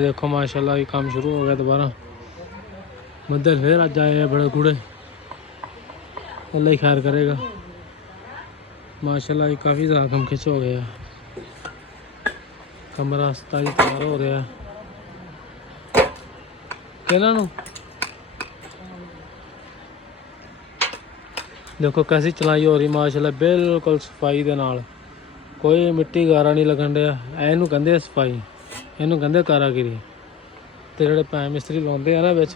देखो माशाल्लाह ये काम शुरू हो गया दोबारा। बदल फिर अज आए हैं बड़े कूड़े, अल्लाह ही खैर करेगा। माशाल्लाह ये काफ़ी ज़्यादा कम खिंच हो गया। कमरा 27 तैयार हो रहा है कहना नू। देखो कैसी चलाई हो रही माशाल्लाह, बिल्कुल सफाई दे नाल, कोई मिट्टी गारा नहीं लगन दिया। इनू कहते सफाई, इनू कहते कारागिरी। तो जोड़े भैन मिस्त्री लाते हैं ना बिच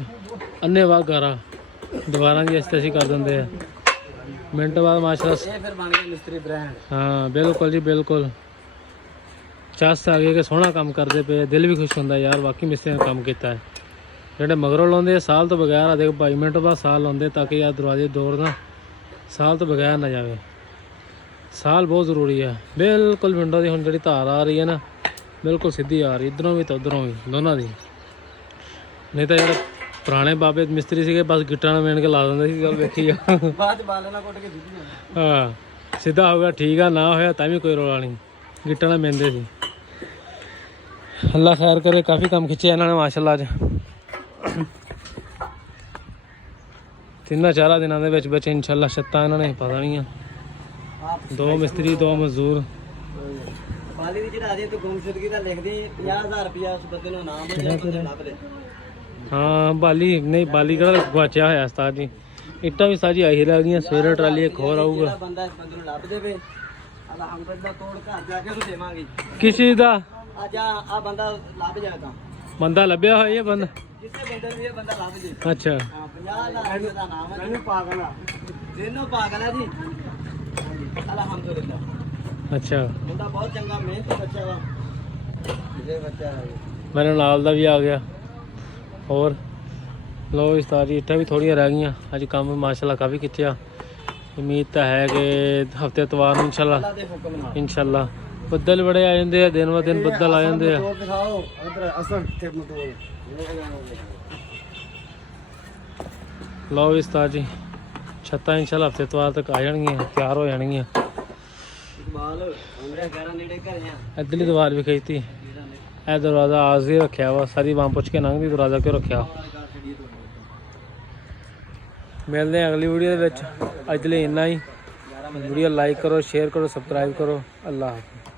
अन्ने वाह गारा दीवारां दी असीं कर देंगे मिनट बाद माशाल्लाह। हाँ बिल्कुल जी बिल्कुल, चस आ गई कि सोहना काम करते पे, दिल भी खुश होंदा यार वाकई मिस्त्री ने काम किया है। जोड़े मगरों लाते साल तो बगैर आ देख 22 मिनट बाद साल लाते ताकि यार दरवाजे दौर ना साल तो बगैर ना जाए। साल बहुत ज़रूरी है। बिल्कुल विंडो की हुण जी धार आ रही है ना बिल्कुल सीधी आ रही, इधरों भी तो उधरों भी दोनों की। नहीं तो यार पुराने बाबे मिस्त्री से बस गिट्टा मेन के ला देंगे गल वेखी। हाँ सीधा हो गया ठीक है, ना होया तां भी कोई रौला नहीं, गिट्टा ना मेनते सी। अल्लाह खैर करे, काफ़ी काम खिंचे इन्होंने माशाल्लाह अज। 3-4 दिनों के इंशाल्लाह छत्तां इन्होंने पता नहीं है। 2 मिस्त्री 2 मजदूर। हाँ बाली नहीं, बाली का गुआचिया होया उस्ताद जी। इट्टां भी साजी आई रह गई, सवेरे ट्राली एक होर आऊगा। किस चीज़ का बंदा लभ्या हो? बंदा अच्छा अच्छा मेरे नाल दा भी आ गया। और लो इस तारी इट्टां भी थोड़ियां रह गई। अज काम माशाल्लाह काफ़ी खिंचिया। उम्मीद तो है कि हफ्ते एतवार इंशाल्लाह बदल बड़े आ जाते हैं, दिन ब दिन बदल आ जाते हैं। लो इस तार जी छत्तां इंशाल्लाह हफ्ते एतवार तक आ जाएंगियां, तैयार हो जाएंगियां। इधरली दीवार भी खिंचती, यह दरवाज़ा आज ही रखा वा, सारी बांह पुछ के लंघदी दरवाज़ा क्यों रखा। मिलते हैं अगली वीडियो अज लिए इन्ना ही। वीडियो लाइक करो, शेयर करो, सबसक्राइब करो। अल्लाह हाफ़िज़।